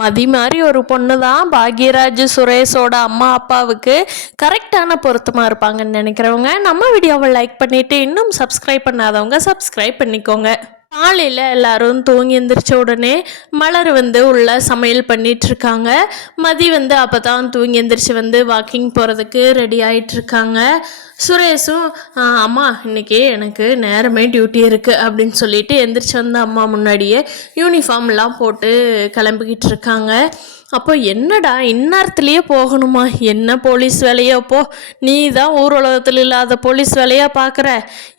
மதி மாதிரி ஒரு பொண்ணு தான் பாக்யராஜ் சுரேஷோட அம்மா அப்பாவுக்கு கரெக்டான பொருத்தமாக இருப்பாங்கன்னு நினைக்கிறவங்க நம்ம வீடியோவை லைக் பண்ணிவிட்டு இன்னும் சப்ஸ்கிரைப் பண்ணாதவங்க சப்ஸ்கிரைப் பண்ணிக்கோங்க. காலையில் எல்லாரும் தூங்கி எந்திரிச்ச உடனே மலர் உள்ள சமையல் பண்ணிகிட்ருக்காங்க. மதி அப்போ தான் தூங்கி எந்திரிச்சு வாக்கிங் போகிறதுக்கு ரெடி ஆகிட்டுருக்காங்க. சுரேஷும் அம்மா இன்னைக்கு எனக்கு நேரமே டியூட்டி இருக்குது அப்படின்னு சொல்லிட்டு எந்திரிச்சு வந்த அம்மா முன்னாடியே யூனிஃபார்ம்லாம் போட்டு கிளம்பிக்கிட்டு இருக்காங்க. அப்போ என்னடா இந்நேரத்துலேயே போகணுமா, என்ன போலீஸ் வேலையோ, போ நீ தான் ஊர் உலகத்தில் இல்லாத போலீஸ் வேலையாக பார்க்குற,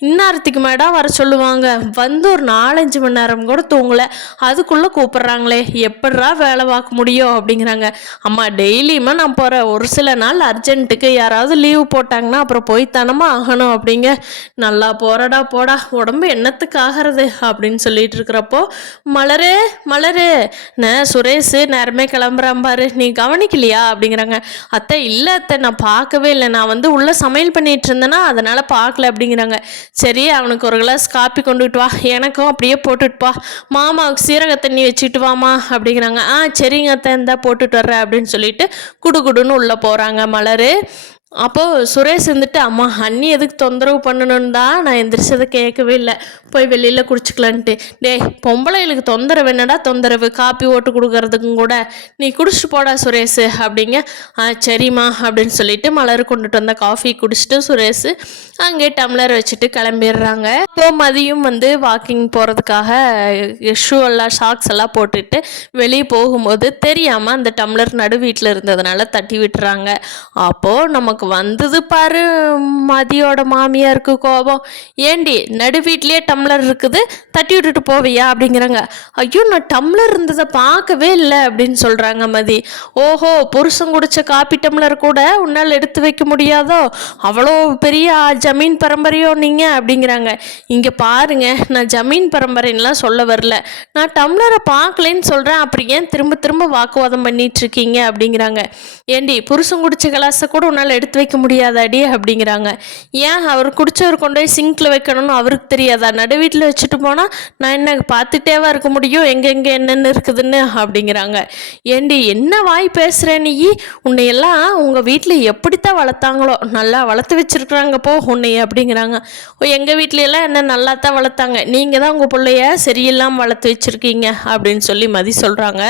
இந்நேரத்துக்கு மேடா வர சொல்லுவாங்க, ஒரு 4-5 மணி நேரம் கூட தூங்கலை, அதுக்குள்ளே கூப்பிட்றாங்களே, எப்படா வேலை பார்க்க முடியும் அப்படிங்கிறாங்க. அம்மா டெய்லியுமே நான் போகிறேன், ஒரு சில நாள் அர்ஜென்ட்டுக்கு யாராவது லீவு போட்டாங்கன்னா அப்புறம் போய்த்தானமா ஆகணும் அப்படிங்க. நல்லா போகிறடா போடா, உடம்பு என்னத்துக்கு ஆகிறது அப்படின்னு சொல்லிட்டு இருக்கிறப்போ மலரே மலரே சுரேஷ் நேரமே கிளம்புற பாரு, நீ கவனிக்கலையா அப்படிங்கிறாங்க. அத்தை இல்லை அத்தை, நான் பார்க்கவே இல்லை, நான் உள்ள சமையல் பண்ணிட்டு இருந்தேன்னா அதனால பார்க்கல அப்படிங்கிறாங்க. சரி அவனுக்கு ஒரு கிளாஸ் காப்பி கொண்டுட்டு வா, எனக்கும் அப்படியே போட்டுட்டு வா, மாமாவுக்கு சீரக தண்ணி வச்சுட்டு வாமா அப்படிங்கிறாங்க. சரிங்க அத்தை இருந்தா போட்டுட்டு வர்றேன் அப்படின்னு சொல்லிட்டு குடுகுடுன்னு உள்ள போறாங்க மலர். அப்போது சுரேஷ் அம்மா அண்ணி எதுக்கு தொந்தரவு பண்ணணுன்னு தான் நான் எந்திரிச்சதை கேட்கவே இல்லை, போய் வெளியில் குடிச்சிக்கலான்ட்டு. பொம்பளைகளுக்கு தொந்தரவு என்னடா தொந்தரவு, காப்பி ஓட்டு கொடுக்கறதுக்கும் கூட, நீ குடிச்சிட்டு போடா சுரேஷ் அப்படிங்க. சரிம்மா அப்படின்னு சொல்லிட்டு மலர் கொண்டுட்டு வந்த காஃபி குடிச்சிட்டு சுரேஷ் அங்கே டம்ளர் வச்சுட்டு கிளம்பிடுறாங்க. இப்போது மதியம் வாக்கிங் போகிறதுக்காக ஷூ எல்லாம் ஷாக்ஸ் எல்லாம் போட்டுட்டு வெளியே போகும்போது தெரியாமல் அந்த டம்ளர் நடு வீட்டில் இருந்ததுனால தட்டி விட்டுறாங்க. அப்போது நமக்கு வந்தது பாரு மதியோட மாமியாருக்கு கோபம். ஏண்டி நடு வீட்லயே டம்ளர் இருக்குது, தட்டி விட்டுட்டு போவியா அப்படிங்கிறாங்க. ஐயோ நான் டம்ளர் இருந்ததை பார்க்கவே இல்லை அப்படின்னு சொல்றாங்க மதி. ஓஹோ புருஷன் குடிச்ச காப்பி டம்ளர் கூட உன்னால் எடுத்து வைக்க முடியாதோ, அவ்வளோ பெரிய ஜமீன் பரம்பரையோ நீங்க அப்படிங்கிறாங்க. இங்க பாருங்க, நான் ஜமீன் பரம்பரைன்னெலாம் சொல்ல வரல, நான் டம்ளரை பார்க்கலன்னு சொல்றேன், அப்புறம் ஏன் திரும்ப திரும்ப வாக்குவாதம் பண்ணிட்டு இருக்கீங்க அப்படிங்கிறாங்க. ஏண்டி புருஷன் குடிச்ச கிளாஸை கூட உன்னால் எடுத்து வைக்க முடியாதாடி அப்படிங்கிறாங்க. ஏன் அவர் குடிச்சவர் கொண்டு போய் சிங்க்ல வைக்கணும்னு அவருக்கு தெரியாதா, நடு வீட்டில் வச்சுட்டு போனால் நான் என்ன பார்த்துட்டேவா இருக்க முடியும் எங்கெங்கே என்னென்ன இருக்குதுன்னு அப்படிங்கிறாங்க. ஏண்டி என்ன வாய் பேசுகிற நீ, உன்னையெல்லாம் உங்கள் வீட்டில் எப்படித்தான் வளர்த்தாங்களோ, நல்லா வளர்த்து வச்சுருக்குறாங்க போ உன்னைய அப்படிங்கிறாங்க. எங்கள் வீட்லையெல்லாம் என்ன நல்லா தான் வளர்த்தாங்க, நீங்கள் தான் உங்கள் பிள்ளைய சரியில்லாமல் வளர்த்து வச்சுருக்கீங்க அப்படின்னு சொல்லி மதி சொல்கிறாங்க.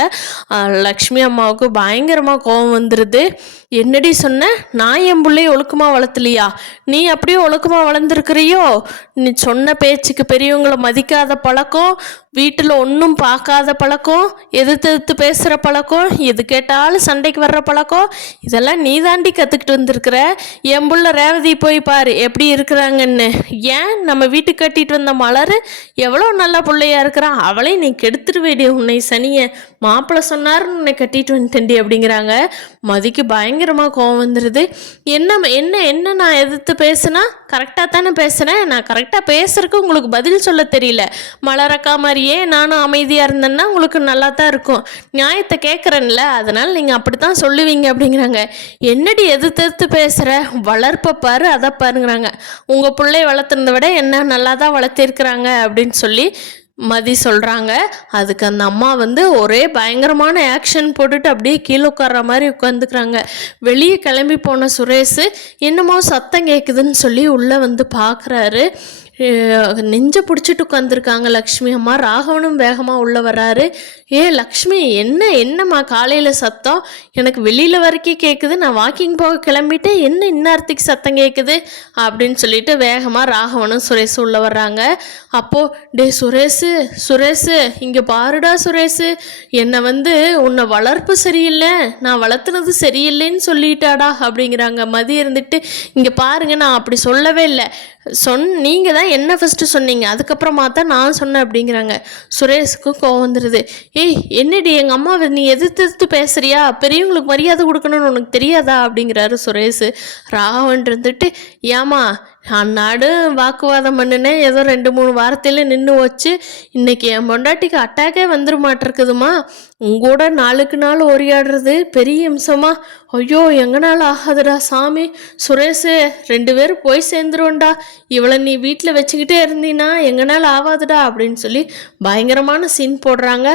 லக்ஷ்மி அம்மாவுக்கு பயங்கரமாக கோபம் வந்துடுது. என்னடி சொன்ன, நான் என் பிள்ளைய ஒழுக்கமாக வளர்த்தலையா, நீ அப்படியே ஒழுக்கமாக வளர்ந்துருக்கிறியோ, நீ சொன்ன பேச்சுக்கு பெரியவங்களை மதிக்காத பழக்கம், வீட்டில் ஒன்றும் பார்க்காத பழக்கம், எதிர்த்து பேசுகிற பழக்கம், எது கேட்டாலும் சண்டைக்கு வர்ற பழக்கம், இதெல்லாம் நீ தாண்டி கற்றுக்கிட்டு வந்திருக்கிற. என் புள்ள ரேவதி போய் பாரு எப்படி இருக்கிறாங்கன்னு. ஏன் நம்ம வீட்டுக்கு கட்டிட்டு வந்த மலர் எவ்வளோ நல்ல பிள்ளையா இருக்கிறான், அவளை நீ கெடுத்துருவேடி உன்னை சனியை, மாப்பிள்ளை சொன்னாருன்னு உன்னை கட்டிட்டு வந்துட்டேன்டி அப்படிங்கிறாங்க. மதிக்கு பயங்கரமாக கோவம் வந்துடுது. என்ன என்ன என்ன நான் எதிர்த்து பேசுனா கரெக்டாக தானே பேசுகிறேன், நான் கரெக்டாக பேசுறதுக்கு உங்களுக்கு பதில் சொல்ல தெரியல, மலரக்கா மாதிரியே நானும் அமைதியாக இருந்தேன்னா உங்களுக்கு நல்லா தான் இருக்கும், நியாயத்தை கேட்குறேன்ல, அதனால் நீங்கள் அப்படி தான் சொல்லுவீங்க அப்படிங்கிறாங்க. என்னடி எதிர்த்து பேசுகிற, வளர்ப்ப பாரு அதை பாருங்கிறாங்க. உங்கள் பிள்ளைய வளர்த்துறத விட என்ன நல்லா தான் வளர்த்திருக்கிறாங்க அப்படின்னு சொல்லி மதி சொல்கிறாங்க. அதுக்கு அந்த அம்மா ஒரே பயங்கரமான ஆக்ஷன் போட்டுட்டு அப்படியே கீழே உட்கார்ற மாதிரி உட்காந்துக்கிறாங்க. வெளியே கிளம்பி போன சுரேஷ் என்னமோ சத்தம் கேட்குதுன்னு சொல்லி உள்ளே பார்க்குறாரு. நெஞ்சை பிடிச்சிட்டு உட்காந்துருக்காங்க லக்ஷ்மி அம்மா. ராகவனும் வேகமாக உள்ளே வர்றாரு. லக்ஷ்மி என்னம்மா காலையில் சத்தம், எனக்கு வெளியில் வரைக்கும் கேட்குது, நான் வாக்கிங் போக கிளம்பிட்டேன், என்ன இந்நேரத்துக்கு சத்தம் கேட்குது அப்படின்னு சொல்லிட்டு வேகமாக ராகவனும் சுரேஷ் உள்ளே வர்றாங்க. அப்போது சுரேஷ் இங்கே பாருடா சுரேஷ், என்னை உன்னை வளர்ப்பு சரியில்லை, நான் வளர்த்துனது சரியில்லைன்னு சொல்லிட்டாடா அப்படிங்கிறாங்க. மதி இருந்துட்டு இங்கே பாருங்க, நான் அப்படி சொல்லவே இல்லை, நீங்கள் தான் என்ன ஃபஸ்ட்டு சொன்னீங்க, அதுக்கப்புறமா தான் நான் சொன்னேன் அப்படிங்கிறாங்க. சுரேஷுக்கு கோவம் வந்துடுது. என்னடி எங்கள் அம்மாவை நீ எதிர்த்து பேசுறியா, பெரியவங்களுக்கு மரியாதை கொடுக்கணும்னு உனக்கு தெரியாதா அப்படிங்கிறாரு சுரேஷ். ராகவன் இருந்துட்டு ஏமா அந்நாடு வாக்குவாதம் பண்ணினேன், ஏதோ 2-3 வாரத்தில் நின்று வச்சு, இன்னைக்கு என் பொண்டாட்டிக்கு அட்டாக்கே வந்துட மாட்டிருக்குதுமா, உங்கூட நாளுக்கு நாள் உரையாடுறது பெரிய இம்சமா. ஐயோ எங்கனால ஆகாதுடா சாமி. சுரேஷ் 2 பேரும் போய் சேர்ந்துருவோண்டா. இவளை நீ வீட்டில் வச்சுக்கிட்டே இருந்தீன்னா எங்கனால ஆகாதுடா அப்படின்னு சொல்லி பயங்கரமான சீன் போடுறாங்க.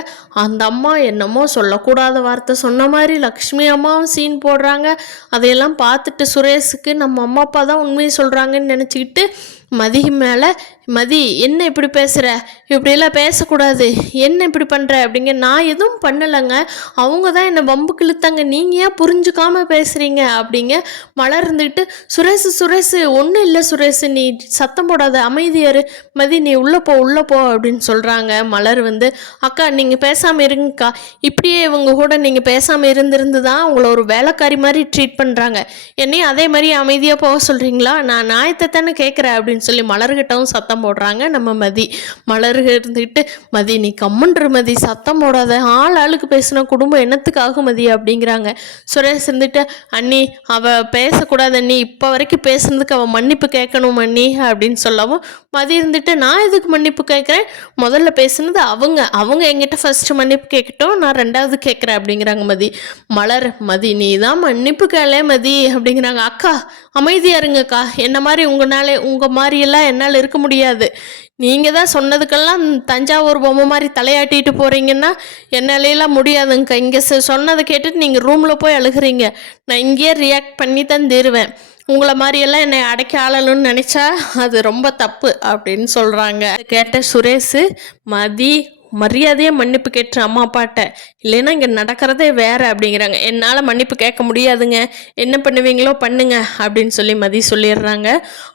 அந்த அம்மா என்னமோ சொல்லக்கூடாத வார்த்தை சொன்ன மாதிரி லக்ஷ்மி அம்மாவும் சீன் போடுறாங்க. அதையெல்லாம் பார்த்துட்டு சுரேஷுக்கு நம்ம அம்மா அப்பா தான் உண்மையை சொல்கிறாங்கன்னு நினச்சிக்கிட்டு மதி மேலே, மதி என்ன இப்படி பேசுகிற, இப்படியெல்லாம் பேசக்கூடாது, என்ன இப்படி பண்ணுற அப்படிங்க. நான் எதுவும் பண்ணலைங்க, அவங்க தான் என்னை வம்புக்கு இழுத்தாங்க, நீங்கள் ஏன் புரிஞ்சுக்காமல் பேசுகிறீங்க அப்படிங்க. மலர் இருந்துக்கிட்டு சுரேஷ் ஒன்றும் இல்லை சுரேஷ், நீ சத்தம் போடாத, அமைதியாரு, மதி நீ உள்ளே போ அப்படின்னு சொல்கிறாங்க. மலர் வந்து அக்கா நீங்கள் பேசாமல் இருங்கக்கா, இப்படியே இவங்க கூட நீங்கள் பேசாமல் இருந்து தான் அவங்கள ஒரு வேலைக்காரி மாதிரி ட்ரீட் பண்ணுறாங்க, என்னையும் அதே மாதிரி அமைதியாக போக சொல்கிறீங்களா, நான் நியாயத்தை தானே கேட்குறேன் அப்படின்னு சொல்லி மலர்கிட்டவும் சத்தம் போடுறாங்க நம்ம மதி. மலர்க இருந்துக்கிட்டு மதி நீ கம்மன்ற மதி, சத்தம் போடாத, ஆளுக்கு பேசின குடும்பம் என்னத்துக்காகும் மதி அப்படிங்கிறாங்க. சுரேஷ் இருந்துட்டு அண்ணி அவ பேசக்கூடாது அண்ணி, இப்போ வரைக்கும் பேசுனதுக்கு அவள் மன்னிப்பு கேட்கணும் அண்ணி அப்படின்னு சொல்லவும் மதி இருந்துட்டு நான் எதுக்கு மன்னிப்பு கேட்குறேன், முதல்ல பேசுனது அவங்க எங்கிட்ட ஃபர்ஸ்ட் மன்னிப்பு கேட்கட்டும், நான் 2வது கேட்குறேன் அப்படிங்கிறாங்க மதி. மலர் மதி நீ தான் மன்னிப்பு கேள மதி அப்படிங்கிறாங்க. அக்கா அமைதியாக இருங்கக்கா, என்ன மாதிரி உங்கள் மாதிரியெல்லாம் என்னால் இருக்க முடியாது, நீங்கள் தான் சொன்னதுக்கெல்லாம் தஞ்சாவூர் பொம்மை மாதிரி தலையாட்டிட்டு போகிறீங்கன்னா என்னாலேலாம் முடியாதுங்கக்கா, இங்கே சொன்னதை கேட்டுட்டு நீங்கள் ரூமில் போய் அழுகிறீங்க, நான் இங்கேயே ரியாக்ட் பண்ணி தான் தருவேன், உங்களை மாதிரியெல்லாம் என்னை அடைக்க ஆளணும்னு நினச்சா அது ரொம்ப தப்பு அப்படின்னு சொல்கிறாங்க. கேட்ட சுரேஷ் மதி மரியாதையாக மன்னிப்பு கேட்டுரு அம்மா அப்பாட்ட, இல்லைன்னா இங்கே நடக்கிறதே வேறு அப்படிங்கிறாங்க. என்னால் மன்னிப்பு கேட்க முடியாதுங்க, என்ன பண்ணுவீங்களோ பண்ணுங்க அப்படின்னு சொல்லி மதி சொல்லிடுறாங்க.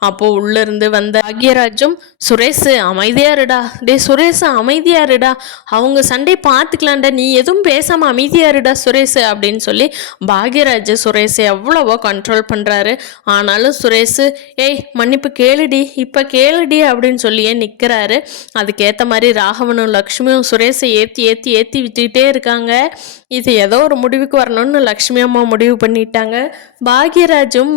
அப்போது உள்ளேருந்து வந்த பாக்யராஜும் சுரேஷ் அமைதியாருடா, சுரேஷ் அமைதியாருடா, அவங்க சண்டே பார்த்துக்கலான்டா, நீ எதுவும் பேசாமல் அமைதியாருடா சுரேஷ் அப்படின்னு சொல்லி பாக்யராஜ் சுரேஷ் எவ்வளவோ கண்ட்ரோல் பண்ணுறாரு. ஆனாலும் சுரேஷ் ஏய் மன்னிப்பு கேளுடி, இப்போ கேளுடி அப்படின்னு சொல்லியே நிற்கிறாரு. அதுக்கேற்ற மாதிரி ராகவனும் லக்ஷ்மி சுரேஷை ஏற்றி விட்டுக்கிட்டே இருக்காங்க. இது ஏதோ ஒரு முடிவுக்கு வரணும்னு லக்ஷ்மி அம்மா முடிவு பண்ணிட்டாங்க. பாக்யராஜும்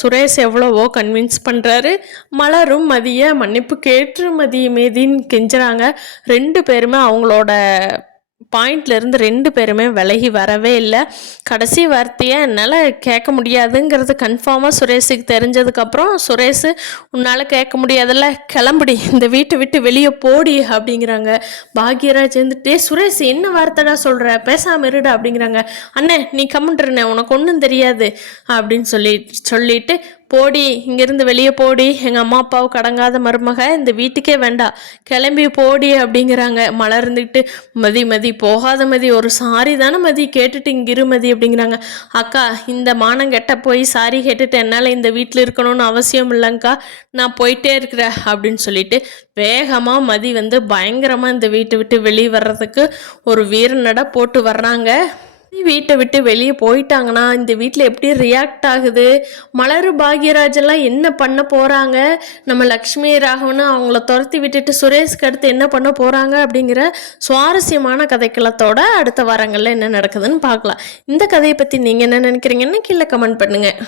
சுரேஷ் எவ்வளவோ கன்வின்ஸ் பண்ணுறாரு. மலரும் மதிய மன்னிப்பு கேட்டு மேதின்னு கெஞ்சுறாங்க. 2 பேருமே அவங்களோட பாயிண்ட்லேருந்து 2 பேருமே விலகி வரவே இல்லை. கடைசி வார்த்தையை என்னால் கேட்க முடியாதுங்கிறது கன்ஃபார்மாக சுரேஷுக்கு தெரிஞ்சதுக்கப்புறம் சுரேஷ் உன்னால் கேட்க முடியாதுல்ல, கிளம்புடி, இந்த வீட்டை விட்டு வெளியே போடி அப்படிங்கிறாங்க. பாக்யராஜ் வந்துட்டு சுரேஷ் என்ன வார்த்தைடா சொல்கிற, பேசாமல் இருடா அப்படிங்கிறாங்க. அண்ணே நீ கம்முன்றுண்ணே, உனக்கு ஒன்றும் தெரியாது அப்படின்னு சொல்லிட்டு போடி, இங்கேருந்து வெளியே போடி, எங்கள் அம்மா அப்பாவுக்கு அடங்காத மருமக, இந்த வீட்டுக்கே வேண்டாம், கிளம்பி போடி அப்படிங்கிறாங்க. மலர் இருந்துக்கிட்டு மதி போகாத மதி, ஒரு சாரி தானே மதி, கேட்டுட்டு இங்கிரு மதி அப்படிங்கிறாங்க. அக்கா இந்த மானம் கெட்ட போய் சாரி கேட்டுட்டு என்னால் இந்த வீட்டில் இருக்கணும்னு அவசியம் இல்லைங்க்கா, நான் போயிட்டே இருக்கிறேன் அப்படின்னு சொல்லிட்டு வேகமாக மதி வந்து பயங்கரமாக இந்த வீட்டை விட்டு வெளியே வர்றதுக்கு ஒரு வீரநடை போட்டு வர்றாங்க. வீட்டை விட்டு வெளியே போயிட்டாங்கன்னா இந்த வீட்டில் எப்படி ரியாக்ட் ஆகுது, மலர் பாக்யராஜெல்லாம் என்ன பண்ண போகிறாங்க, நம்ம லக்ஷ்மி ராகவனு அவங்கள துரத்தி விட்டுட்டு சுரேஷ்க்கு அடுத்து என்ன பண்ண போகிறாங்க அப்படிங்கிற சுவாரஸ்யமான கதைக்களத்தோட அடுத்த வாரங்களில் என்ன நடக்குதுன்னு பார்க்கலாம். இந்த கதையை பற்றி நீங்கள் என்ன நினைக்கிறீங்கன்னு கீழே கமெண்ட் பண்ணுங்கள்.